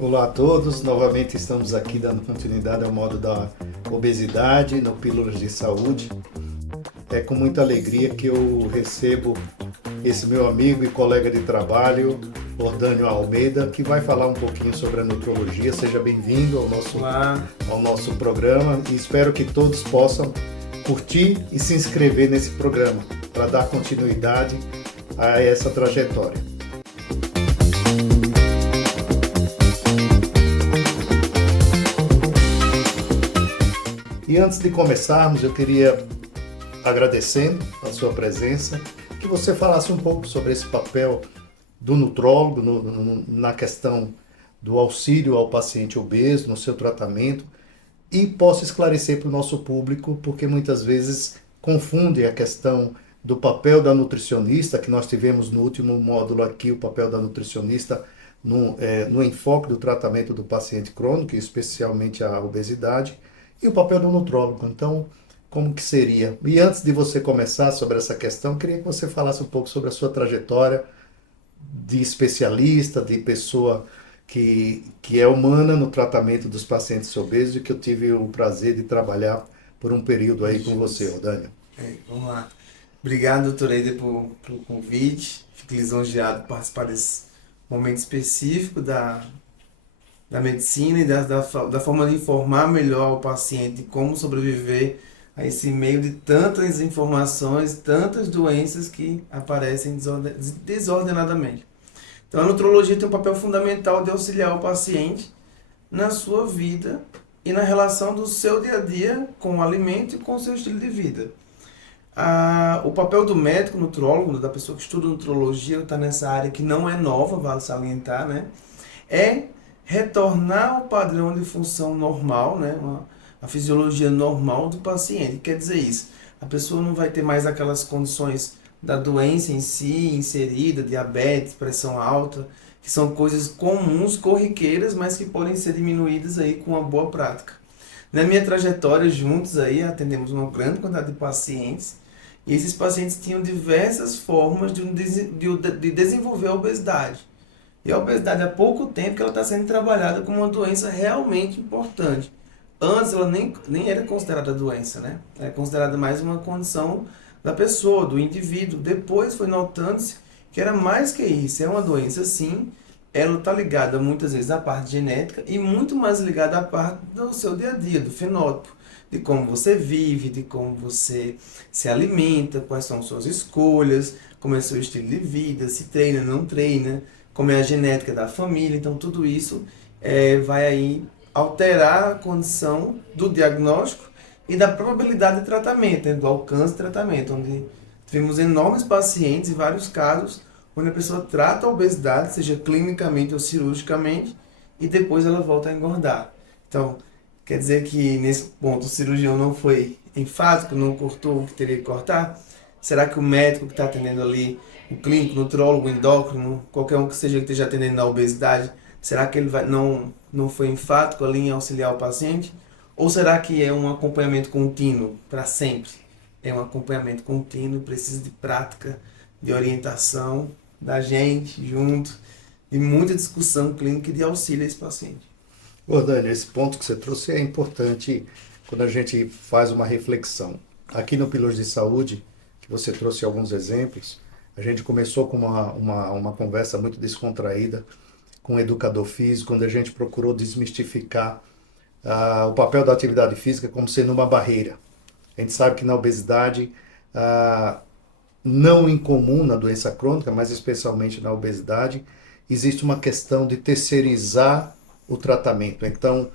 Olá a todos, novamente estamos aqui dando continuidade ao modo da obesidade no Pílulas de Saúde. É com muita alegria que eu recebo esse meu amigo e colega de trabalho, Ordânio Almeida, que vai falar um pouquinho sobre a nutrologia. Seja bem-vindo Olá, ao nosso programa e espero que todos possam curtir e se inscrever nesse programa para dar continuidade a essa trajetória. E antes de começarmos, eu queria, agradecendo a sua presença, que você falasse um pouco sobre esse papel do nutrólogo na questão do auxílio ao paciente obeso, no seu tratamento, e possa esclarecer para o nosso público, porque muitas vezes confunde a questão do papel da nutricionista, que nós tivemos no último módulo aqui, o papel da nutricionista no enfoque do tratamento do paciente crônico, especialmente a obesidade, e o papel do nutrólogo. Então, como que seria? E antes de você começar sobre essa questão, queria que você falasse um pouco sobre a sua trajetória de especialista, de pessoa que é humana no tratamento dos pacientes obesos e que eu tive o prazer de trabalhar por um período aí com você, Ordânio. vamos lá. Obrigado, doutor Eider, pelo convite. Fico lisonjeado por participar desse momento específico da medicina e da forma de informar melhor o paciente como sobreviver a esse meio de tantas informações, tantas doenças que aparecem desordenadamente. Então, a nutrologia tem um papel fundamental de auxiliar o paciente na sua vida e na relação do seu dia a dia com o alimento e com o seu estilo de vida. O papel do médico nutrólogo, da pessoa que estuda nutrologia, está nessa área que não é nova, vale salientar, né? É retornar ao padrão de função normal, né? A fisiologia normal do paciente. Quer dizer isso, a pessoa não vai ter mais aquelas condições da doença em si, inserida, diabetes, pressão alta, que são coisas comuns, corriqueiras, mas que podem ser diminuídas aí com uma boa prática. Na minha trajetória, juntos aí, atendemos uma grande quantidade de pacientes, e esses pacientes tinham diversas formas de desenvolver a obesidade. E a obesidade, há pouco tempo que ela está sendo trabalhada como uma doença realmente importante. Antes ela nem era considerada doença, né? Era considerada mais uma condição da pessoa, do indivíduo. Depois foi notando-se que era mais que isso. É uma doença, sim. Ela está ligada muitas vezes à parte genética e muito mais ligada à parte do seu dia a dia, do fenótipo, de como você vive, de como você se alimenta, quais são suas escolhas, como é seu estilo de vida, se treina, não treina, como é a genética da família. Então tudo isso vai aí alterar a condição do diagnóstico e da probabilidade de tratamento, né, do alcance de tratamento, onde tivemos enormes pacientes, em vários casos, onde a pessoa trata a obesidade, seja clinicamente ou cirurgicamente, e depois ela volta a engordar. Então, quer dizer que nesse ponto o cirurgião não foi enfático, não cortou o que teria que cortar? Será que o médico que está atendendo ali, o clínico, o nutrólogo, o endócrino, qualquer um que seja que esteja atendendo na obesidade, será que ele não foi enfático ali em auxiliar o paciente? Ou será que é um acompanhamento contínuo para sempre? É um acompanhamento contínuo, precisa de prática, de orientação da gente junto, e muita discussão clínica e de auxílio a esse paciente. Ordânio, esse ponto que você trouxe é importante quando a gente faz uma reflexão. Aqui no Pílulas de Saúde, que você trouxe alguns exemplos, a gente começou com uma conversa muito descontraída com um educador físico, onde a gente procurou desmistificar o papel da atividade física como sendo uma barreira. A gente sabe que na obesidade, não incomum na doença crônica, mas especialmente na obesidade, existe uma questão de terceirizar o tratamento. Então,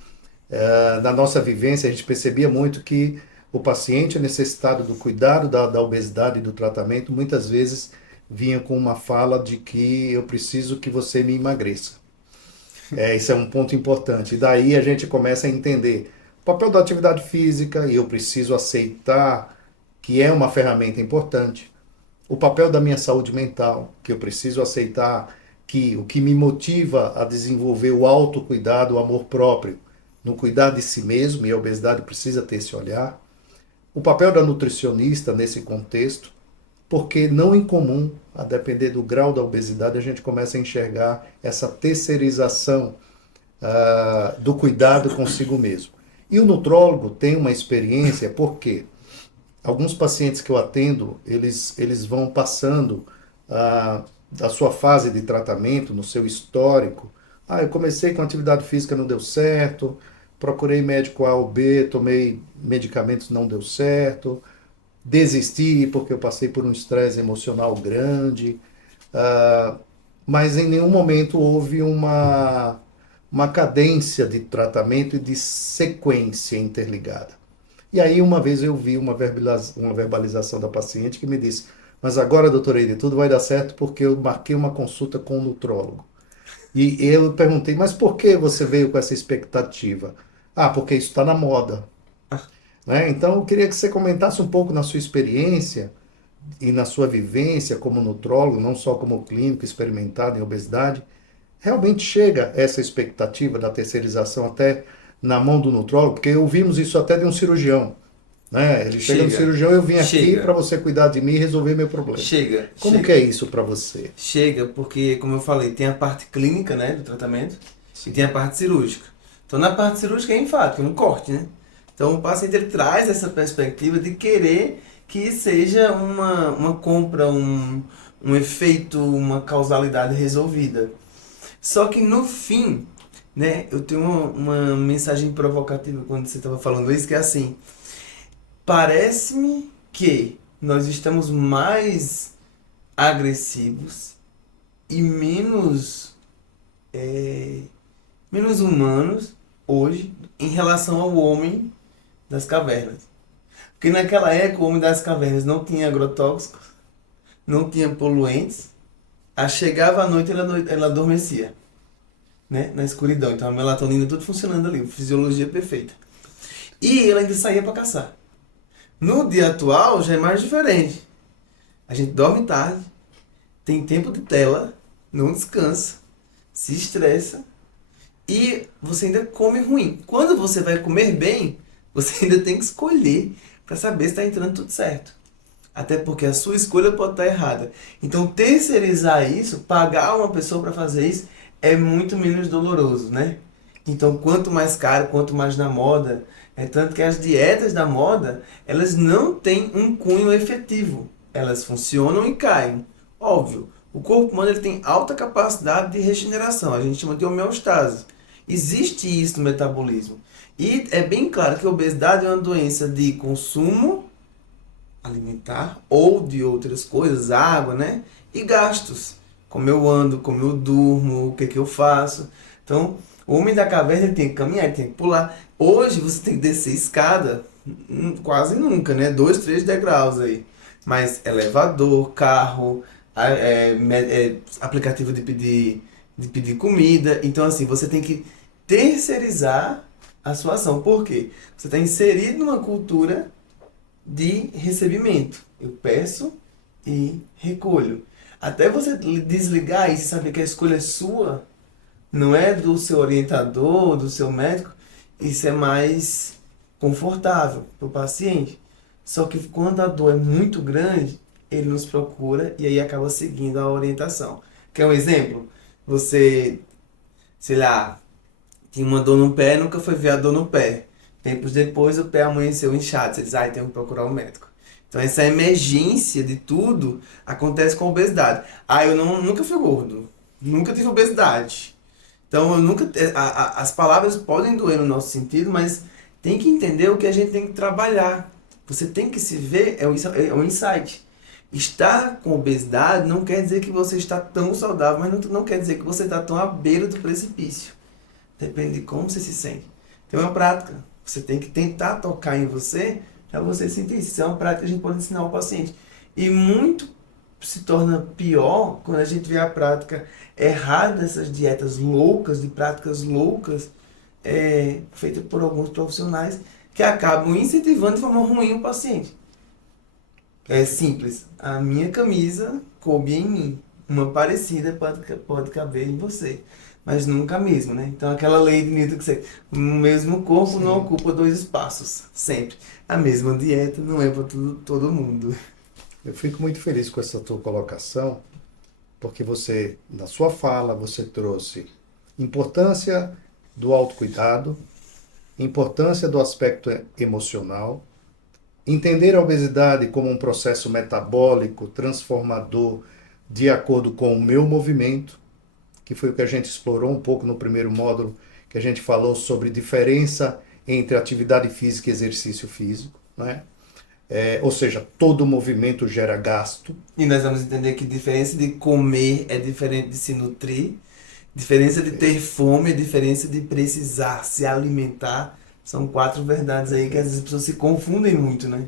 na nossa vivência, a gente percebia muito que o paciente necessitado do cuidado da obesidade e do tratamento, muitas vezes vinha com uma fala de que eu preciso que você me emagreça. Isso é um ponto importante. E daí a gente começa a entender o papel da atividade física, e eu preciso aceitar que é uma ferramenta importante. O papel da minha saúde mental, que eu preciso aceitar que o que me motiva a desenvolver o autocuidado, o amor próprio, no cuidar de si mesmo, e a obesidade precisa ter esse olhar. O papel da nutricionista nesse contexto, porque não incomum, a depender do grau da obesidade, a gente começa a enxergar essa terceirização do cuidado consigo mesmo. E o nutrólogo tem uma experiência, porque alguns pacientes que eu atendo, eles vão passando da sua fase de tratamento, no seu histórico. Eu comecei com atividade física, não deu certo, procurei médico A ou B, tomei medicamentos, não deu certo, desisti porque eu passei por um estresse emocional grande, mas em nenhum momento houve uma cadência de tratamento e de sequência interligada. E aí uma vez eu vi uma verbalização da paciente que me disse: mas agora, doutora Eide, tudo vai dar certo porque eu marquei uma consulta com o nutrólogo. E eu perguntei: mas por que você veio com essa expectativa? Porque isso está na moda. Né? Então eu queria que você comentasse um pouco na sua experiência e na sua vivência como nutrólogo, não só como clínico experimentado em obesidade. Realmente chega essa expectativa da terceirização até na mão do nutrólogo? Porque ouvimos isso até de um cirurgião. Né? Ele chega no cirurgião: eu vim aqui para você cuidar de mim e resolver meu problema. Como que é isso para você? Chega, porque, como eu falei, tem a parte clínica, né, do tratamento, e tem a parte cirúrgica. Então, na parte cirúrgica é enfático, é um corte, né? Então, o paciente ele traz essa perspectiva de querer que seja uma compra, um efeito, uma causalidade resolvida. Só que no fim, né, eu tenho uma mensagem provocativa quando você estava falando isso, que é assim: parece-me que nós estamos mais agressivos e menos humanos hoje em relação ao homem das cavernas. Porque naquela época o homem das cavernas não tinha agrotóxicos, não tinha poluentes. Chegava à noite ela adormecia, né, na escuridão. Então a melatonina tudo funcionando ali, fisiologia perfeita. E ela ainda saía para caçar. No dia atual já é mais diferente. A gente dorme tarde, tem tempo de tela, não descansa, se estressa e você ainda come ruim. Quando você vai comer bem, você ainda tem que escolher para saber se está entrando tudo certo. Até porque a sua escolha pode estar errada. Então, terceirizar isso, pagar uma pessoa para fazer isso, é muito menos doloroso, né? Então, quanto mais caro, quanto mais na moda. É tanto que as dietas da moda, elas não têm um cunho efetivo. Elas funcionam e caem. Óbvio, o corpo humano ele tem alta capacidade de regeneração. A gente chama de homeostase. Existe isso no metabolismo. E é bem claro que a obesidade é uma doença de consumo alimentar ou de outras coisas, água, né? E gastos. Como eu ando, como eu durmo, o que eu faço. Então, o homem da caverna ele tem que caminhar, ele tem que pular. Hoje você tem que descer escada, quase nunca, né? 2, 3 degraus aí. Mas elevador, carro, aplicativo de pedir comida. Então, assim, você tem que terceirizar a sua ação. Por quê? Você está inserido numa cultura de recebimento. Eu peço e recolho. Até você desligar isso e saber que a escolha é sua, não é do seu orientador, do seu médico, isso é mais confortável para o paciente. Só que quando a dor é muito grande, ele nos procura e aí acaba seguindo a orientação. Quer um exemplo? Você, sei lá, tinha uma dor no pé, nunca foi ver a dor no pé. Tempos depois o pé amanheceu inchado, você diz: tem que procurar um médico. Então essa emergência de tudo acontece com a obesidade. Eu nunca fui gordo, nunca tive obesidade. Então as palavras podem doer no nosso sentido, mas tem que entender o que a gente tem que trabalhar. Você tem que se ver, é um insight. Estar com obesidade não quer dizer que você está tão saudável, mas não quer dizer que você está tão à beira do precipício. Depende de como você se sente. Tem uma prática. Você tem que tentar tocar em você para você sentir isso. Isso é uma prática que a gente pode ensinar ao paciente. E muito se torna pior quando a gente vê a prática errada dessas dietas loucas, de práticas loucas, feitas por alguns profissionais que acabam incentivando de forma ruim o paciente. É simples. A minha camisa coube em mim. Uma parecida pode caber em você. Mas nunca mesmo, né? Então aquela lei de Newton que você... O mesmo corpo não ocupa 2 espaços. Sempre. A mesma dieta não é para todo mundo. Eu fico muito feliz com essa tua colocação, porque você, na sua fala, você trouxe importância do autocuidado, importância do aspecto emocional, entender a obesidade como um processo metabólico transformador de acordo com o meu movimento, que foi o que a gente explorou um pouco no primeiro módulo, que a gente falou sobre diferença entre atividade física e exercício físico, né? Ou seja, todo movimento gera gasto. E nós vamos entender que diferença de comer é diferente de se nutrir, diferença de ter fome é diferença de precisar se alimentar. São 4 verdades aí que às vezes as pessoas se confundem muito, né?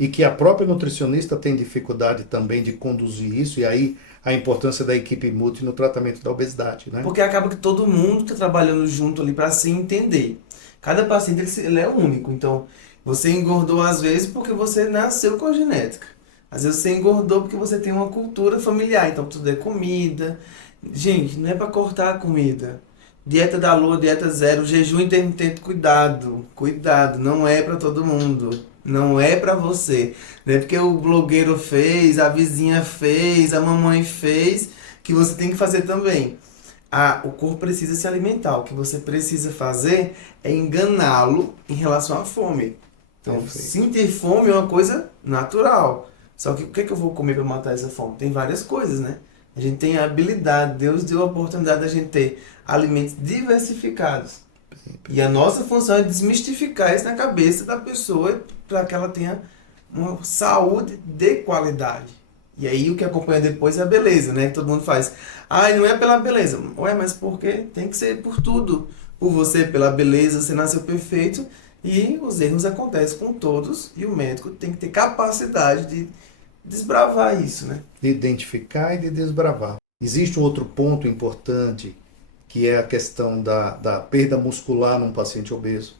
E que a própria nutricionista tem dificuldade também de conduzir isso, e aí a importância da equipe multi no tratamento da obesidade, né? Porque acaba que todo mundo está trabalhando junto ali para se entender. Cada paciente ele é único, então você engordou às vezes porque você nasceu com a genética. Às vezes você engordou porque você tem uma cultura familiar, então tudo é comida. Gente, não é para cortar a comida. Dieta da lua, dieta zero, jejum intermitente, cuidado, cuidado, não é para todo mundo. Não é para você. Não é porque o blogueiro fez, a vizinha fez, a mamãe fez, que você tem que fazer também. O corpo precisa se alimentar. O que você precisa fazer é enganá-lo em relação à fome. Então, sentir fome é uma coisa natural. Só que o que é que eu vou comer para matar essa fome? Tem várias coisas, né? A gente tem a habilidade, Deus deu a oportunidade da gente ter alimentos diversificados. E a nossa função é desmistificar isso na cabeça da pessoa para que ela tenha uma saúde de qualidade. E aí o que acompanha depois é a beleza, né? Todo mundo faz. Ah, não é pela beleza. Ué, mas por quê? Tem que ser por tudo. Por você, pela beleza, você nasceu perfeito e os erros acontecem com todos e o médico tem que ter capacidade de desbravar isso, né? De identificar e de desbravar. Existe um outro ponto importante, que é a questão da perda muscular num paciente obeso.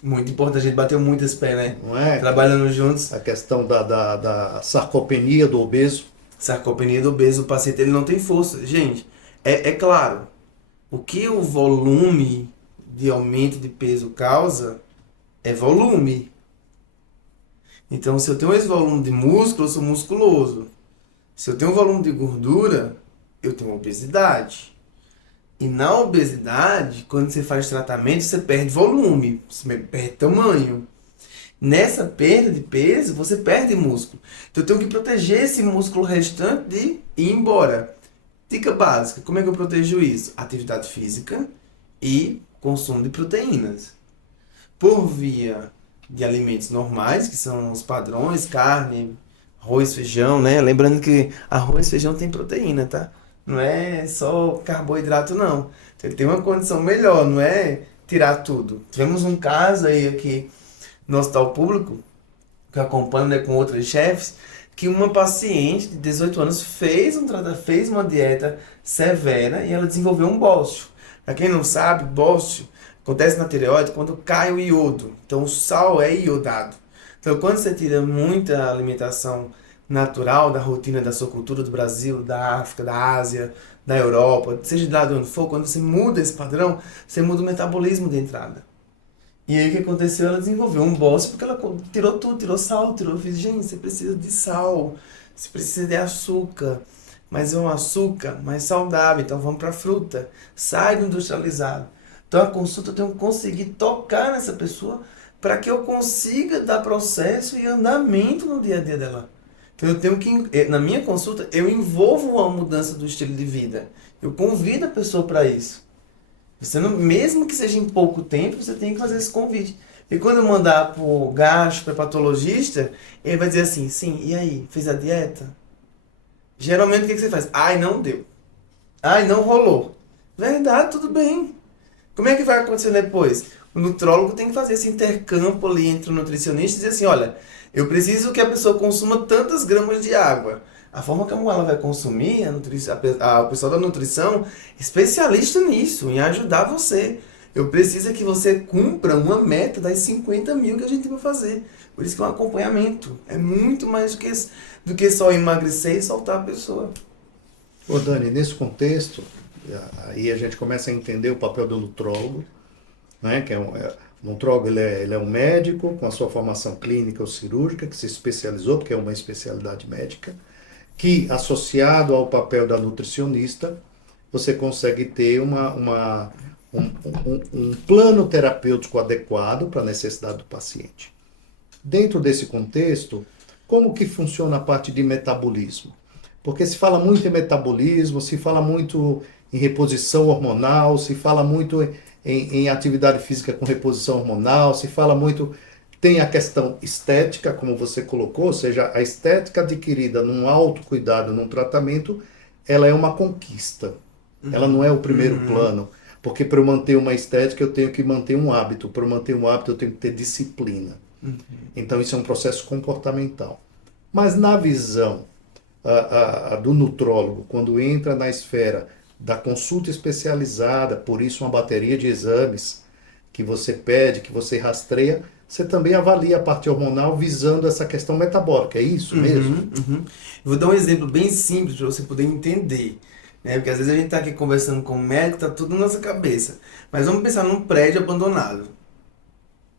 Muito importante, a gente bateu muito esse pé, né? Não é? Trabalhando juntos. A questão da sarcopenia do obeso. Sarcopenia do obeso, o paciente ele não tem força. Gente, é claro, o que o volume de aumento de peso causa é volume. Então, se eu tenho esse volume de músculo, eu sou musculoso. Se eu tenho um volume de gordura, eu tenho obesidade. E na obesidade, quando você faz tratamento, você perde volume, você perde tamanho. Nessa perda de peso, você perde músculo. Então eu tenho que proteger esse músculo restante de ir embora. Dica básica, como é que eu protejo isso? Atividade física e consumo de proteínas. Por via de alimentos normais, que são os padrões, carne, arroz, feijão, né? Lembrando que arroz e feijão tem proteína, tá? Não é só carboidrato, não. Ele tem uma condição melhor, não é tirar tudo. Tivemos um caso aí aqui no hospital público, que eu acompanho, né, com outros chefes, que uma paciente de 18 anos fez uma dieta severa e ela desenvolveu um bócio. Para quem não sabe, bócio acontece na tireoide quando cai o iodo. Então o sal é iodado. Então quando você tira muita alimentação natural da rotina da sua cultura do Brasil, da África, da Ásia, da Europa, seja de lá de onde for, quando você muda esse padrão, você muda o metabolismo de entrada. E aí o que aconteceu? Ela desenvolveu um bócio porque ela tirou tudo, tirou sal, tirou... Eu fiz, gente, você precisa de sal, você precisa de açúcar, mas é um açúcar mais saudável, então vamos para fruta, sai do industrializado. Então a consulta eu tenho que conseguir tocar nessa pessoa para que eu consiga dar processo e andamento no dia a dia dela. Então eu tenho que, na minha consulta, eu envolvo uma mudança do estilo de vida. Eu convido a pessoa para isso. Você não, mesmo que seja em pouco tempo, você tem que fazer esse convite. E quando eu mandar para o gastro, para o patologista, ele vai dizer assim, sim, e aí, fez a dieta? Geralmente o que você faz? Ai, não deu. Ai, não rolou. Verdade, tudo bem. Como é que vai acontecer depois? O nutrólogo tem que fazer esse intercampo ali entre o nutricionista e dizer assim, olha, eu preciso que a pessoa consuma tantas gramas de água. A forma como ela vai consumir, a pessoa da nutrição, especialista nisso, em ajudar você. Eu preciso que você cumpra uma meta das 50 mil que a gente vai fazer. Por isso que é um acompanhamento. É muito mais do que só emagrecer e soltar a pessoa. Ô Dani, nesse contexto, aí a gente começa a entender o papel do nutrólogo, né? O nutrólogo ele é um médico com a sua formação clínica ou cirúrgica, que se especializou, porque é uma especialidade médica, que, associado ao papel da nutricionista, você consegue ter um plano terapêutico adequado para a necessidade do paciente. Dentro desse contexto, como que funciona a parte de metabolismo? Porque se fala muito em metabolismo, se fala muito em reposição hormonal, se fala muito em atividade física com reposição hormonal, se fala muito. Tem a questão estética, como você colocou, ou seja, a estética adquirida num autocuidado, num tratamento, ela é uma conquista. Ela não é o primeiro plano. Porque para eu manter uma estética, eu tenho que manter um hábito. Para eu manter um hábito, eu tenho que ter disciplina. Então, isso é um processo comportamental. Mas na visão do nutrólogo, quando entra na esfera da consulta especializada, por isso uma bateria de exames que você pede, que você rastreia, você também avalia a parte hormonal visando essa questão metabólica, é isso mesmo? Vou dar um exemplo bem simples para você poder entender, né? Porque às vezes a gente está aqui conversando com o médico, tá tudo na nossa cabeça. Mas vamos pensar num prédio abandonado.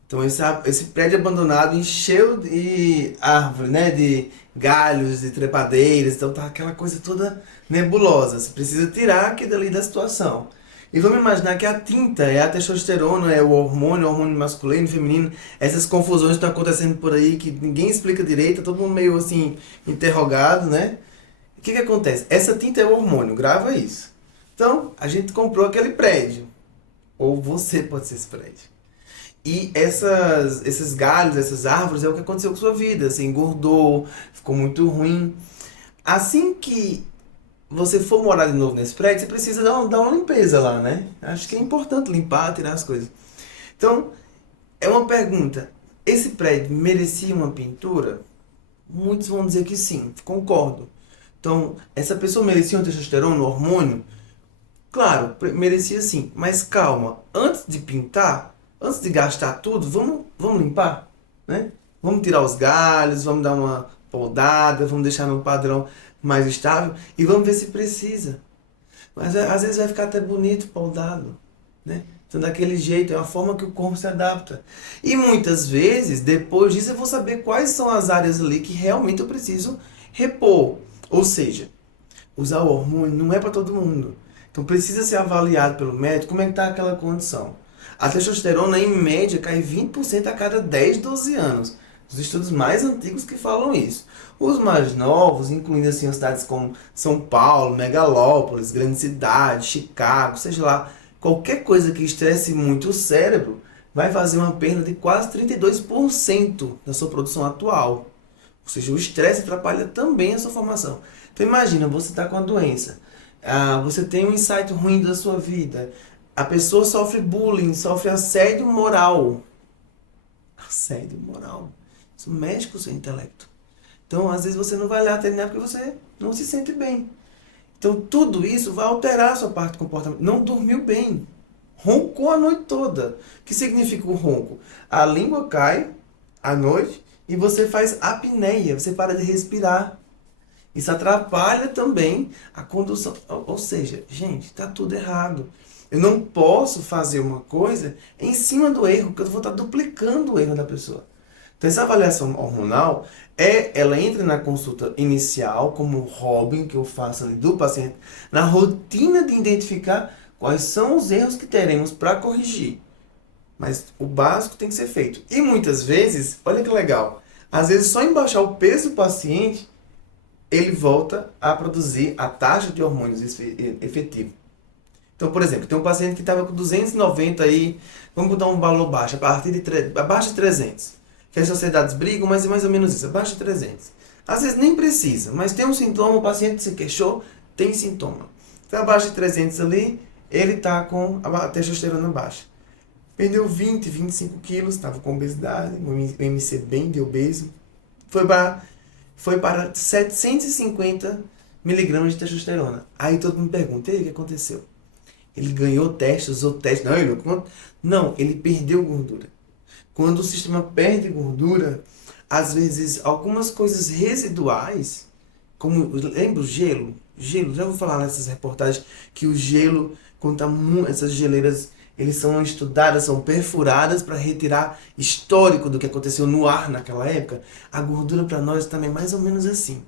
Então esse prédio abandonado encheu de árvores, né? De galhos, de trepadeiras, então tá aquela coisa toda nebulosa. Você precisa tirar aquilo dali da situação. E vamos imaginar que a tinta é a testosterona, é o hormônio masculino, feminino, essas confusões estão acontecendo por aí que ninguém explica direito, todo mundo meio assim interrogado, né? O que acontece? Essa tinta é o hormônio, grava isso. Então, a gente comprou aquele prédio, ou você pode ser esse prédio. E esses galhos, essas árvores, é o que aconteceu com a sua vida. Você engordou, ficou muito ruim. Assim que você for morar de novo nesse prédio, você precisa dar uma limpeza lá, né? Acho que é importante limpar, tirar as coisas. Então, é uma pergunta. Esse prédio merecia uma pintura? Muitos vão dizer que sim, concordo. Então, essa pessoa merecia um testosterona, um hormônio? Claro, merecia sim. Mas calma, antes de pintar, antes de gastar tudo, vamos limpar, né? Vamos tirar os galhos, vamos dar uma podada, vamos deixar no padrão mais estável e vamos ver se precisa. Mas às vezes vai ficar até bonito podado, né? Então daquele jeito, é a forma que o corpo se adapta. E muitas vezes, depois disso, eu vou saber quais são as áreas ali que realmente eu preciso repor. Ou seja, usar o hormônio não é para todo mundo. Então precisa ser avaliado pelo médico como é que está aquela condição. A testosterona, em média, cai 20% a cada 10, 12 anos. Os estudos mais antigos que falam isso. Os mais novos, incluindo assim, cidades como São Paulo, Megalópolis, grandes cidades, Chicago, seja lá, qualquer coisa que estresse muito o cérebro, vai fazer uma perda de quase 32% da sua produção atual. Ou seja, o estresse atrapalha também a sua formação. Então imagina, você está com a doença, você tem um insight ruim da sua vida, a pessoa sofre bullying, sofre assédio moral. Assédio moral. Isso mexe com o seu intelecto. Então, às vezes, você não vai lá treinar porque você não se sente bem. Então, tudo isso vai alterar a sua parte de comportamento. Não dormiu bem. Roncou a noite toda. O que significa o ronco? A língua cai à noite e você faz apneia. Você para de respirar. Isso atrapalha também a condução. Ou seja, gente, está tudo errado. Eu não posso fazer uma coisa em cima do erro, porque eu vou estar duplicando o erro da pessoa. Então, essa avaliação hormonal, ela entra na consulta inicial, como hobby que eu faço ali do paciente, na rotina de identificar quais são os erros que teremos para corrigir. Mas o básico tem que ser feito. E muitas vezes, olha que legal, às vezes só em baixar o peso do paciente, ele volta a produzir a taxa de hormônios efetiva. Então, por exemplo, tem um paciente que estava com 290 aí, vamos botar um valor baixo, abaixo de 300. Que as sociedades brigam, mas é mais ou menos isso, abaixo de 300. Às vezes nem precisa, mas tem um sintoma, o paciente se queixou, tem sintoma. Então, abaixo de 300 ali, ele está com a testosterona baixa. Perdeu 20, 25 quilos, estava com obesidade, um MC bem de obeso. Foi para 750 miligramas de testosterona. Aí todo mundo me pergunta, e aí, o que aconteceu? Ele ganhou teste, usou teste. Não, ele perdeu gordura. Quando o sistema perde gordura, às vezes algumas coisas residuais, como, lembra o gelo? Gelo, já vou falar nessas reportagens que o gelo, quando tá essas geleiras, eles são estudadas, são perfuradas para retirar histórico do que aconteceu no ar naquela época. A gordura para nós também é mais ou menos assim.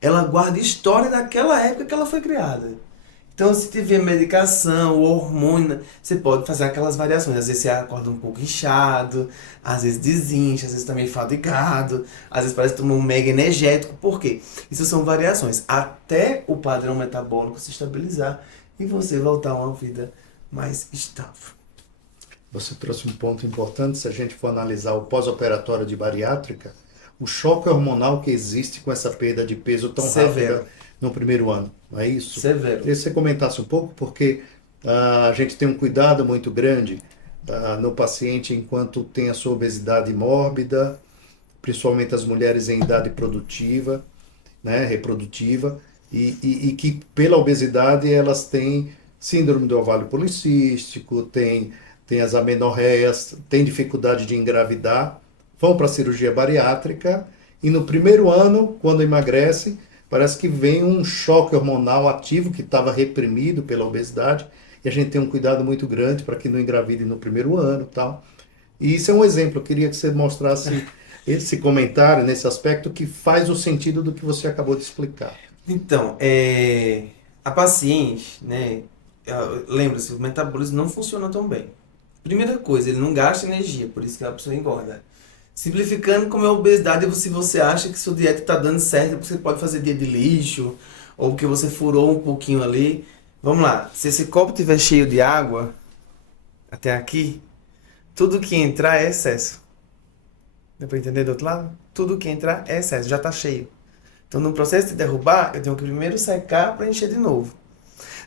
Ela guarda história daquela época que ela foi criada. Então, Então, se tiver medicação, hormônio, você pode fazer aquelas variações. Às vezes você acorda um pouco inchado, às vezes desincha, às vezes também fadigado, às vezes parece tomar um mega energético. Por quê? Isso são variações, até o padrão metabólico se estabilizar e você voltar a uma vida mais estável. Você trouxe um ponto importante, se a gente for analisar o pós-operatório de bariátrica, o choque hormonal que existe com essa perda de peso tão Severo. rápida no primeiro ano, não é isso? Severo. Queria que você comentasse um pouco, porque a gente tem um cuidado muito grande no paciente enquanto tem a sua obesidade mórbida, principalmente as mulheres em idade produtiva, né, reprodutiva, e que pela obesidade elas têm síndrome do ovário policístico, têm as amenorreias, têm dificuldade de engravidar, vão para a cirurgia bariátrica e no primeiro ano, quando emagrecem, parece que vem um choque hormonal ativo que estava reprimido pela obesidade e a gente tem um cuidado muito grande para que não engravide no primeiro ano e tal. E isso é um exemplo, eu queria que você mostrasse esse comentário nesse aspecto que faz o sentido do que você acabou de explicar. Então, a paciente, né, lembra-se, o metabolismo não funciona tão bem. Primeira coisa, ele não gasta energia, por isso que a pessoa engorda. Simplificando, como é a obesidade, se você acha que sua dieta está dando certo, você pode fazer dia de lixo, ou que você furou um pouquinho ali. Vamos lá, se esse copo estiver cheio de água, até aqui, tudo que entrar é excesso. Deu para entender do outro lado? Tudo que entrar é excesso, já está cheio. Então, no processo de derrubar, eu tenho que primeiro secar para encher de novo.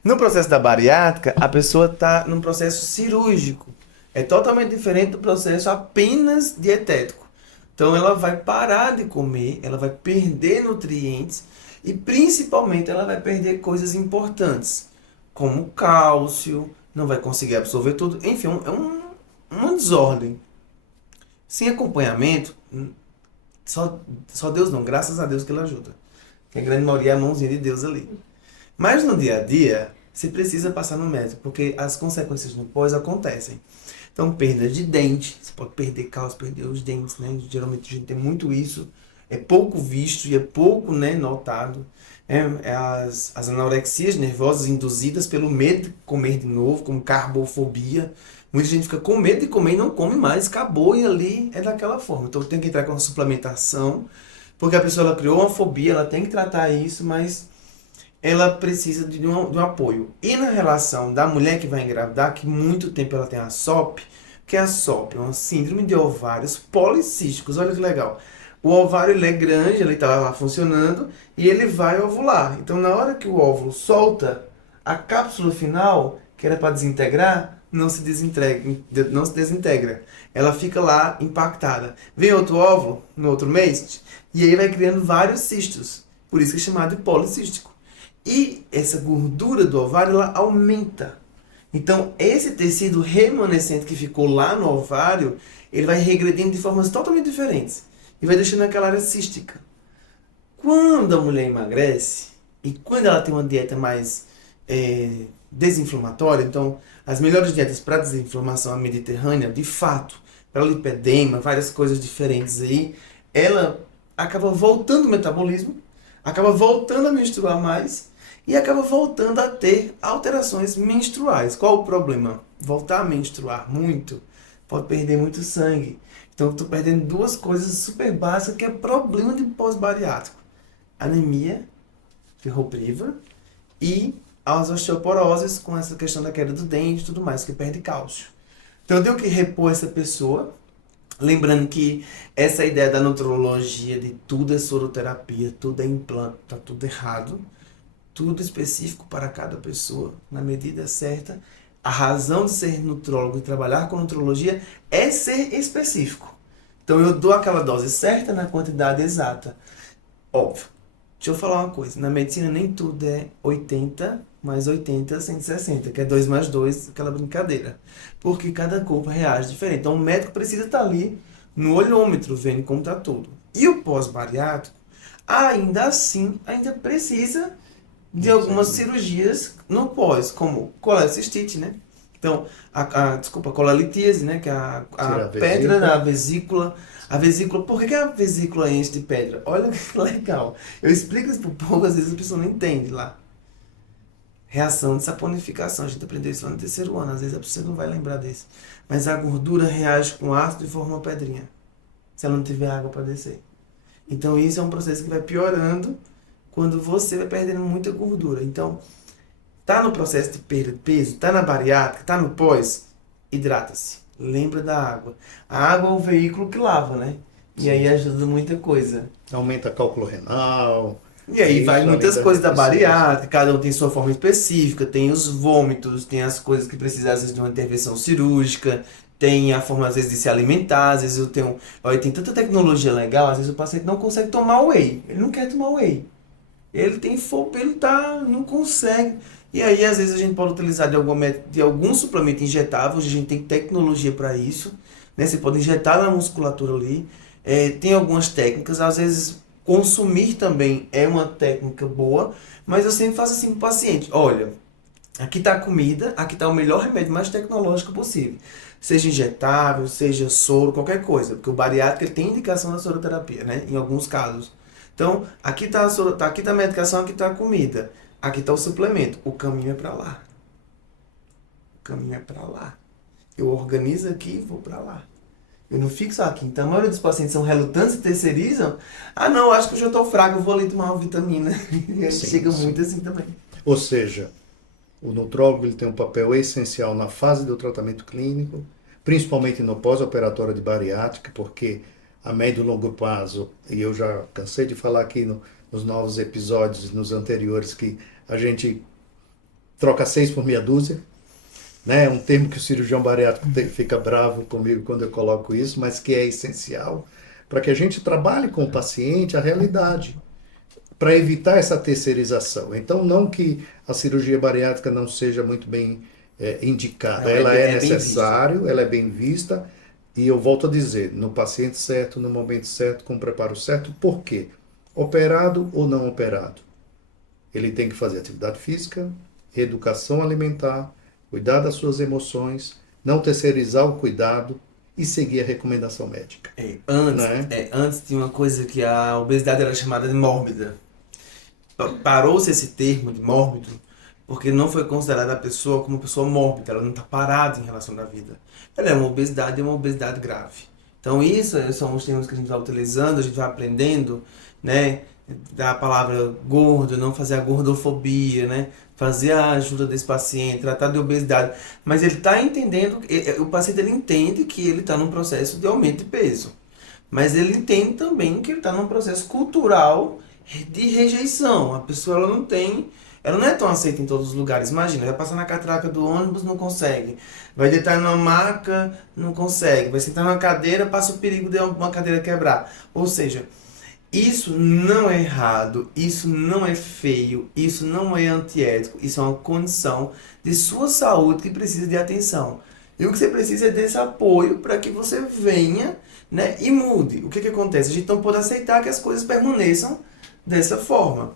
No processo da bariátrica, a pessoa está num processo cirúrgico. É totalmente diferente do processo apenas dietético. Então, ela vai parar de comer, ela vai perder nutrientes e, principalmente, ela vai perder coisas importantes, como cálcio, não vai conseguir absorver tudo. Enfim, uma desordem. Sem acompanhamento, só Deus não, graças a Deus que ele ajuda. Que a grande maioria é a mãozinha de Deus ali. Mas no dia a dia, você precisa passar no médico, porque as consequências no pós acontecem. Então, perda de dente, você pode perder cálcio, perder os dentes, né? Geralmente a gente tem muito isso, é pouco visto e é pouco, né, notado. As anorexias nervosas induzidas pelo medo de comer de novo, como carbofobia. Muita gente fica com medo de comer e não come mais, acabou e ali é daquela forma. Então tem que entrar com a suplementação, porque a pessoa ela criou uma fobia, ela tem que tratar isso, mas ela precisa de um apoio. E na relação da mulher que vai engravidar, que muito tempo ela tem a SOP, que a SOP é uma síndrome de ovários policísticos. Olha que legal. O ovário ele é grande, ele está lá funcionando e ele vai ovular. Então na hora que o óvulo solta, a cápsula final, que era para desintegrar, não se desintegra. Ela fica lá impactada. Vem outro óvulo no outro mês e aí vai criando vários cistos. Por isso que é chamado de policístico. E essa gordura do ovário ela aumenta. Então esse tecido remanescente que ficou lá no ovário, ele vai regredindo de formas totalmente diferentes. E vai deixando aquela área cística. Quando a mulher emagrece, e quando ela tem uma dieta mais desinflamatória, então as melhores dietas para desinflamação a mediterrânea, de fato, para lipedema, várias coisas diferentes aí, ela acaba voltando o metabolismo, acaba voltando a menstruar mais e acaba voltando a ter alterações menstruais. Qual o problema? Voltar a menstruar muito pode perder muito sangue. Então, eu estou perdendo duas coisas super básicas que é problema de pós-bariátrico. Anemia ferropriva e as osteoporoses com essa questão da queda do dente e tudo mais, que perde cálcio. Então, eu tenho que repor essa pessoa. Lembrando que essa ideia da nutrologia de tudo é soroterapia, tudo é implante, tá tudo errado. Tudo específico para cada pessoa, na medida certa. A razão de ser nutrólogo e trabalhar com nutrologia é ser específico. Então eu dou aquela dose certa na quantidade exata. Óbvio. Deixa eu falar uma coisa. Na medicina nem tudo é 80 mais 80, 160, que é 2 mais 2, aquela brincadeira. Porque cada corpo reage diferente. Então o médico precisa estar ali no olhômetro, vendo como está tudo. E o pós-bariátrico, ainda assim, ainda precisa de algumas cirurgias no pós, como colecistite, né? Então, desculpa, colelitíase, né? Que é a pedra da vesícula. A vesícula, por que a vesícula enche de pedra? Olha que legal. Eu explico isso pro povo, às vezes a pessoa não entende lá. reação de saponificação. A gente aprendeu isso lá no terceiro ano, às vezes a pessoa não vai lembrar desse. Mas a gordura reage com ácido e forma uma pedrinha, se ela não tiver água para descer. Então isso é um processo que vai piorando quando você vai perdendo muita gordura. Então, tá no processo de perda de peso, tá na bariátrica, tá no pós, hidrata-se. Lembra da água. A água é o veículo que lava, né? E aí ajuda muita coisa. Aumenta cálculo renal. E aí vai isso, muitas além coisas da deficiência. bariátrica, cada um tem sua forma específica, tem os vômitos, tem as coisas que precisam às vezes de uma intervenção cirúrgica, tem a forma às vezes de se alimentar, às vezes eu tenho, olha, tem tanta tecnologia legal, às vezes o paciente não consegue tomar whey, ele não quer tomar whey. Ele tem fome, ele tá, não consegue. E aí às vezes a gente pode utilizar de algum suplemento injetável, hoje a gente tem tecnologia para isso, né? Você pode injetar na musculatura ali. Tem algumas técnicas, às vezes consumir também é uma técnica boa, mas eu sempre faço assim para o paciente: olha, aqui está a comida, aqui está o melhor remédio mais tecnológico possível. Seja injetável, seja soro, qualquer coisa, porque o bariátrico ele tem indicação da soroterapia, né? Em alguns casos. Então, aqui está aqui tá a medicação, aqui está a comida, aqui está o suplemento. O caminho é para lá. O caminho é para lá. Eu organizo aqui e vou para lá. Eu não fico só aqui. Então, a maioria dos pacientes são relutantes e terceirizam. Ah, não, acho que eu já estou fraco, eu vou ali tomar uma vitamina. E aí Sim, chega sim. muito assim também. Ou seja, o nutrólogo ele tem um papel essencial na fase do tratamento clínico, principalmente no pós-operatório de bariátrica, porque a médio e longo prazo, e eu já cansei de falar aqui nos novos episódios, nos anteriores, que a gente troca 6 por meia dúzia, né? Um termo que o cirurgião bariátrico fica bravo comigo quando eu coloco isso, mas que é essencial para que a gente trabalhe com o paciente a realidade, para evitar essa terceirização. Então, não que a cirurgia bariátrica não seja muito bem indicada, ela é bem vista. necessário, ela é bem vista, e eu volto a dizer, no paciente certo, no momento certo, com o preparo certo. Por quê? Operado ou não operado, ele tem que fazer atividade física, educação alimentar, cuidar das suas emoções, não terceirizar o cuidado e seguir a recomendação médica. Né? Antes tinha uma coisa que a obesidade era chamada de mórbida. Parou-se esse termo de mórbido porque não foi considerada a pessoa como uma pessoa mórbida, ela não está parada em relação à vida. Ela é uma obesidade grave. Então isso são os termos que a gente vai utilizando, a gente vai aprendendo, né? Da palavra gordo, não fazer a gordofobia, né? Fazer a ajuda desse paciente, tratar de obesidade. Mas ele está entendendo, o paciente ele entende que ele está num processo de aumento de peso. Mas ele entende também que ele está num processo cultural de rejeição. A pessoa ela não é tão aceita em todos os lugares. Imagina, vai passar na catraca do ônibus, não consegue. Vai deitar numa maca, não consegue. Vai sentar numa cadeira, passa o perigo de uma cadeira quebrar. Ou seja, isso não é errado, isso não é feio, isso não é antiético, isso é uma condição de sua saúde que precisa de atenção. E o que você precisa é desse apoio para que você venha, né, e mude. O que acontece? A gente não pode aceitar que as coisas permaneçam dessa forma.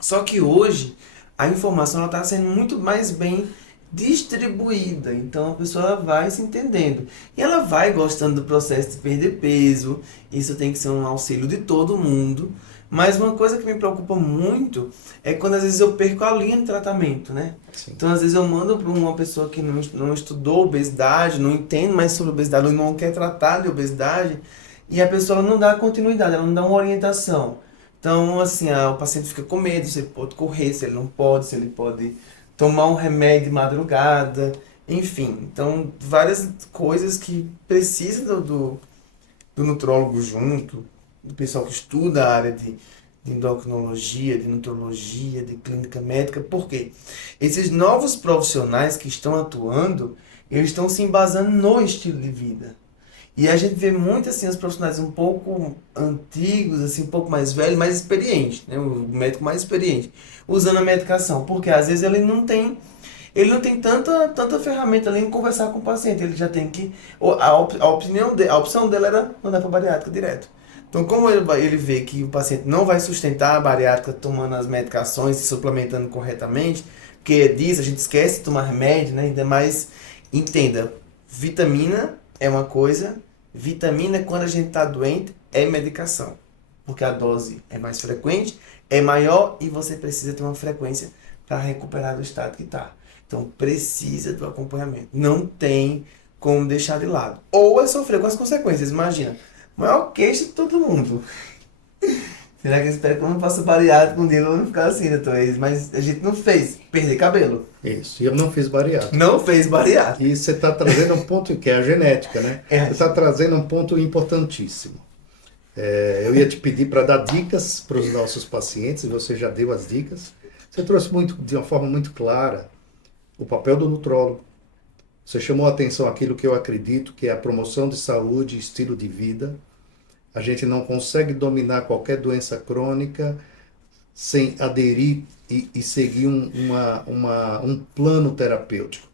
Só que hoje a informação está sendo muito mais bem distribuída, então a pessoa vai se entendendo e ela vai gostando do processo de perder peso. Isso tem que ser um auxílio de todo mundo, mas uma coisa que me preocupa muito é quando às vezes eu perco a linha de tratamento, né? Sim. Então às vezes eu mando para uma pessoa que não estudou obesidade, não entende mais sobre obesidade, ou não quer tratar de obesidade, e a pessoa ela não dá continuidade, ela não dá uma orientação. Então, assim, o paciente fica com medo se ele pode correr, se ele não pode, se ele pode tomar um remédio de madrugada, enfim. Então, várias coisas que precisam do nutrólogo junto, do pessoal que estuda a área de endocrinologia, de nutrologia, de clínica médica. Por quê? Esses novos profissionais que estão atuando, eles estão se embasando no estilo de vida. E a gente vê muito assim os profissionais um pouco antigos, assim, um pouco mais velhos, mais experientes, né? O médico mais experiente, usando a medicação, porque às vezes ele não tem tanta ferramenta ali em conversar com o paciente, ele já tem que a opção dele era mandar para a bariátrica direto. Então, como ele vê que o paciente não vai sustentar a bariátrica tomando as medicações e suplementando corretamente, porque diz, a gente esquece de tomar remédio, né? Ainda mais, entenda, vitamina é uma coisa, vitamina quando a gente está doente é medicação, porque a dose é mais frequente, é maior e você precisa ter uma frequência para recuperar do estado que está. Então precisa do acompanhamento. Não tem como deixar de lado. Ou é sofrer com as consequências, imagina. Maior queixa de todo mundo. Será que eu espero que eu não faça bariátrica um dia eu vou ficar assim, doutor? Mas a gente não fez. Perder cabelo. Isso, e eu não fiz bariátrica. Não fez bariátrica. E você está trazendo um ponto que é a genética, né? Você está trazendo um ponto importantíssimo. Eu ia te pedir para dar dicas para os nossos pacientes, e você já deu as dicas. Você trouxe de uma forma muito clara o papel do nutrólogo. Você chamou a atenção àquilo que eu acredito que é a promoção de saúde e estilo de vida. A gente não consegue dominar qualquer doença crônica sem aderir e seguir um plano terapêutico.